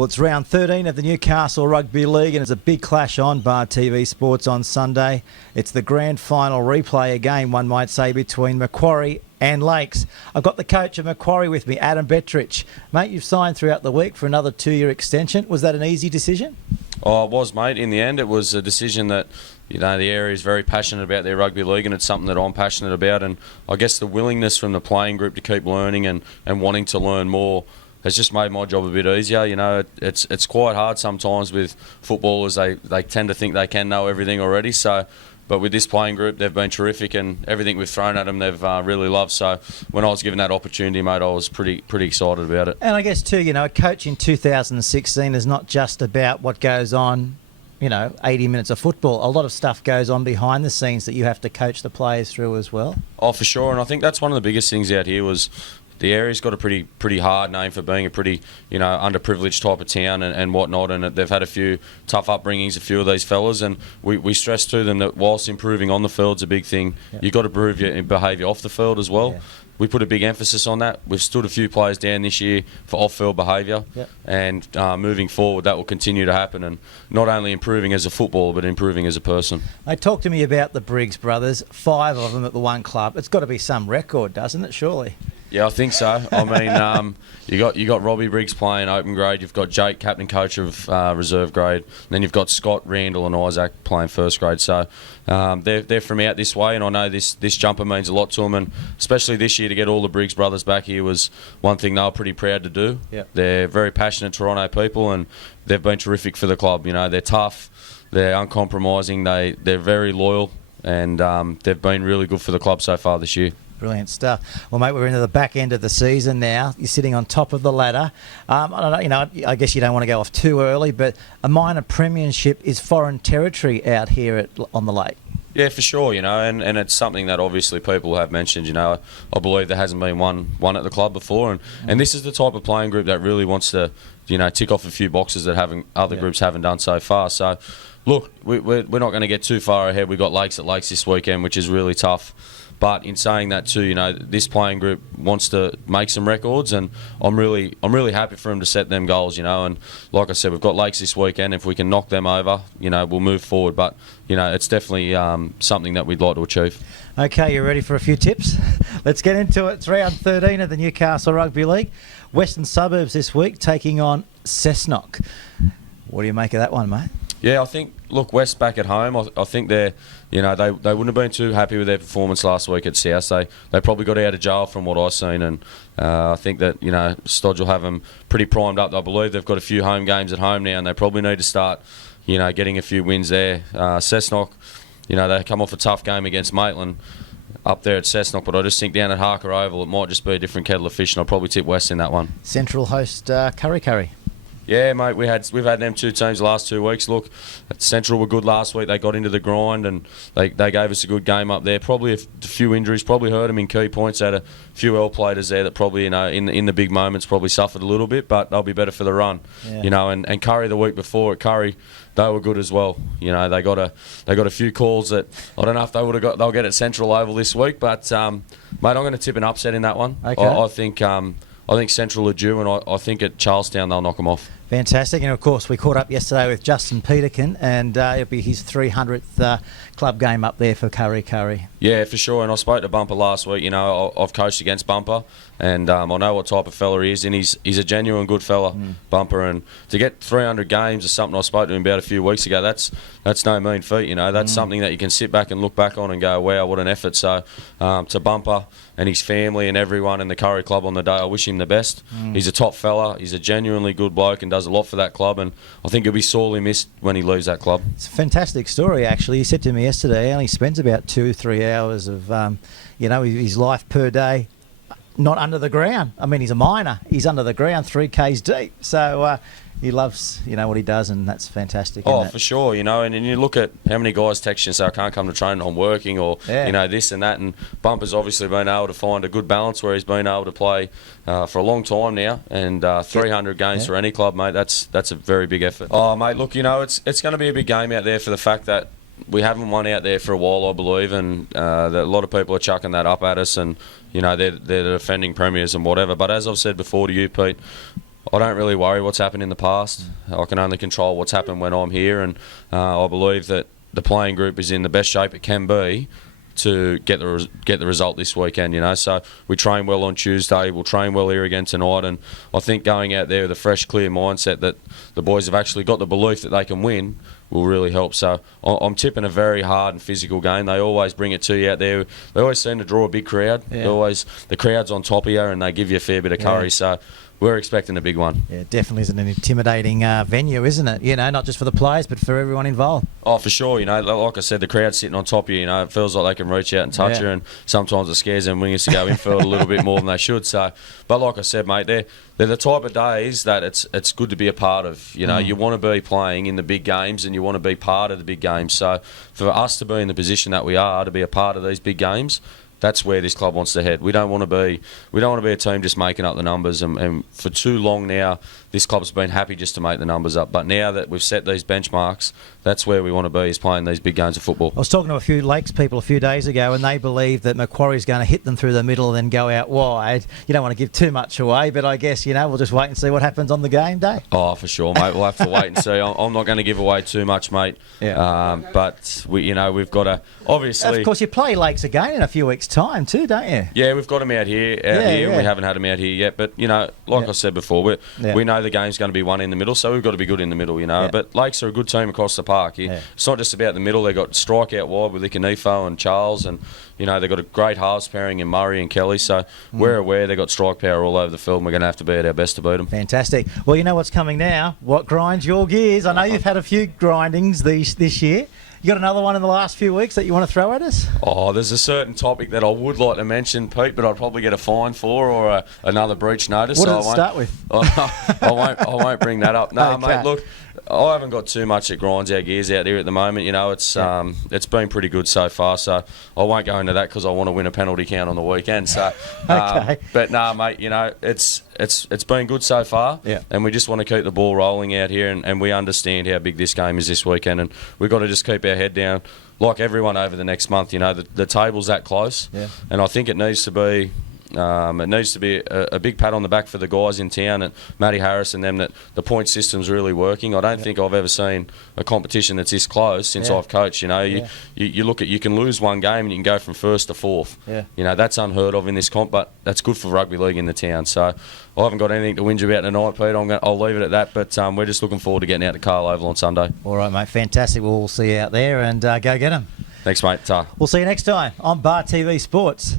Well, it's round 13 of the Newcastle Rugby League, and it's a big clash on Bar TV Sports on Sunday. It's the grand final replay again, one might say, between Macquarie and Lakes. I've got the coach of Macquarie with me, Adam Bettridge. Mate, you've signed throughout the week for another 2-year extension. Was that an easy decision? Oh, it was, mate. In the end, it was a decision that, the area is very passionate about their rugby league, and it's something that I'm passionate about. And I guess the willingness from the playing group to keep learning and wanting to learn more has just made my job a bit easier. It's quite hard sometimes with footballers. They tend to think they can know everything already. But with this playing group, they've been terrific, and everything we've thrown at them, they've really loved. So when I was given that opportunity, mate, I was pretty excited about it. And I guess too, a coach in 2016 is not just about what goes on, 80 minutes of football. A lot of stuff goes on behind the scenes that you have to coach the players through as well. Oh, for sure. And I think that's one of the biggest things out here was the area's got a pretty hard name for being a pretty, underprivileged type of town and whatnot, and they've had a few tough upbringings, a few of these fellas, and we stress to them that whilst improving on the field's a big thing, you've got to improve your behaviour off the field as well. Yeah. We put a big emphasis on that. We've stood a few players down this year for off-field behaviour, and moving forward that will continue to happen, and not only improving as a footballer but improving as a person. Hey, talk to me about the Briggs brothers, 5 of them at the one club. It's got to be some record, doesn't it, surely? Yeah, I think so. I mean, you got Robbie Briggs playing open grade. You've got Jake, captain coach of reserve grade. And then you've got Scott, Randall, and Isaac playing first grade. So they're from out this way, and I know this jumper means a lot to them. And especially this year, to get all the Briggs brothers back here was one thing they were pretty proud to do. Yep. They're very passionate Toronto people, and they've been terrific for the club. They're tough, they're uncompromising, they're very loyal, and they've been really good for the club so far this year. Brilliant stuff. Well, mate, we're into the back end of the season now. You're sitting on top of the ladder. I don't know, I guess you don't want to go off too early, but a minor premiership is foreign territory out here on the lake. Yeah, for sure, and it's something that obviously people have mentioned. I believe there hasn't been one at the club before, and this is the type of playing group that really wants to, tick off a few boxes that other groups haven't done so far. So, look, we're not going to get too far ahead. We've got Lakes at Lakes this weekend, which is really tough. But in saying that too, this playing group wants to make some records, and I'm really happy for them to set them goals, And like I said, we've got Lakes this weekend. If we can knock them over, we'll move forward. But it's definitely something that we'd like to achieve. Okay, you ready for a few tips? Let's get into it. It's round 13 of the Newcastle Rugby League. Western Suburbs this week taking on Cessnock. What do you make of that one, mate? Yeah, I think, look, West back at home, I think they're, they wouldn't have been too happy with their performance last week at South. They probably got out of jail from what I've seen, and I think that, Stodge will have them pretty primed up. I believe they've got a few home games at home now, and they probably need to start, getting a few wins there. Cessnock, they come off a tough game against Maitland up there at Cessnock, but I just think down at Harker Oval it might just be a different kettle of fish, and I'll probably tip West in that one. Central host Curry. Yeah, mate, we've had them two teams the last 2 weeks. Look, Central were good last week. They got into the grind, and they gave us a good game up there. Probably a few injuries, probably hurt them in key points. They had a few L-platers there that probably, in the big moments probably suffered a little bit, but they'll be better for the run. Yeah. And Curry the week before at Curry, they were good as well. They got a few calls that I don't know if they'll get at Central Oval this week, but mate, I'm going to tip an upset in that one. Okay. I think Central are due, and I think at Charlestown they'll knock them off. Fantastic. And, of course, we caught up yesterday with Justin Peterkin, and it'll be his 300th club game up there for Curry. Yeah, for sure. And I spoke to Bumper last week. I've coached against Bumper, and I know what type of fella he is, and he's a genuine good fella, Bumper. And to get 300 games is something I spoke to him about a few weeks ago. That's no mean feat, That's something that you can sit back and look back on and go, wow, what an effort. So to Bumper and his family and everyone in the Curry Club on the day, I wish him the best. He's a top fella. He's a genuinely good bloke and does a lot for that club, and I think he'll be sorely missed when he leaves that club. It's a fantastic story, actually. He said to me yesterday he only spends about 2-3 hours of his life per day not under the ground. I mean, he's a miner. He's under the ground 3 k's deep. So he loves, what he does, and that's fantastic. Oh, for sure, and you look at how many guys text you and say, I can't come to training, I'm working, or, this and that, and Bumper's obviously been able to find a good balance where he's been able to play for a long time now, and 300 games for any club, mate, that's a very big effort. Oh, mate, look, it's going to be a big game out there for the fact that we haven't won out there for a while, I believe, and that a lot of people are chucking that up at us, and, they're the defending premiers and whatever. But as I've said before to you, Pete, I don't really worry what's happened in the past. I can only control what's happened when I'm here, and I believe that the playing group is in the best shape it can be to get the result this weekend, you know. So we train well on Tuesday, we'll train well here again tonight, and I think going out there with a fresh, clear mindset that the boys have actually got the belief that they can win will really help. So I'm tipping a very hard and physical game. They always bring it to you out there. They always seem to draw a big crowd. Yeah. The crowd's on top of you, and they give you a fair bit of curry. So we're expecting a big one. Yeah, it definitely isn't an intimidating venue, isn't it? You know, not just for the players, but for everyone involved. Oh, for sure. You know, like I said, the crowd's sitting on top of you. You know, it feels like they can reach out and touch you, and sometimes it scares them wingers to go infield a little bit more than they should. So, but like I said, mate, they're the type of days that it's good to be a part of. You know, you want to be playing in the big games, and you want to be part of the big games. So, for us to be in the position that we are to be a part of these big games, that's where this club wants to head. We don't want to be a team just making up the numbers, and for too long now, this club's been happy just to make the numbers up. But now that we've set these benchmarks, that's where we want to be, is playing these big games of football. I was talking to a few Lakes people a few days ago, and they believe that Macquarie's going to hit them through the middle and then go out wide. You don't want to give too much away, but I guess, you know, we'll just wait and see what happens on the game day. Oh, for sure, mate. We'll have to wait and see. I'm not going to give away too much, mate. Yeah. But we've got to obviously. Of course, you play Lakes again in a few weeks' time too, don't you? Yeah, we've got them out here, and we haven't had them out here yet. But you know, like I said before, we know the game's going to be won in the middle, so we've got to be good in the middle, you know. But Lakes are a good team across the park. It's not just about the middle. They've got strike out wide with Ikanifo and Charles, and you know, they've got a great halves pairing in Murray and Kelly. So we're aware they've got strike power all over the field, and we're going to have to be at our best to beat them. Fantastic. Well, you know what's coming now. What grinds your gears? I know you've had a few grindings this year. You got another one in the last few weeks that you want to throw at us? Oh, there's a certain topic that I would like to mention, Pete, but I'd probably get a fine for, or another breach notice. What does it start with? I won't bring that up. No, Okay. mate, look, I haven't got too much that grinds our gears out here at the moment. You know, it's been pretty good so far, so I won't go into that because I want to win a penalty count on the weekend. So, Okay. But nah, mate, you know, it's been good so far, and we just want to keep the ball rolling out here, and we understand how big this game is this weekend, and we've got to just keep our head down like everyone over the next month. You know, the table's that close, and I think it needs to be. It needs to be a big pat on the back for the guys in town, and Matty Harris and them, that the point system's really working. I don't think I've ever seen a competition that's this close since I've coached. You know, you look at, you can lose one game and you can go from first to fourth. You know, that's unheard of in this comp, but that's good for rugby league in the town. So I haven't got anything to whinge about tonight, Pete. I'll leave it at that. But we're just looking forward to getting out to Carl Oval on Sunday. All right, mate. Fantastic. We'll see you out there, and go get them. Thanks, mate. Ta. We'll see you next time on Bar TV Sports.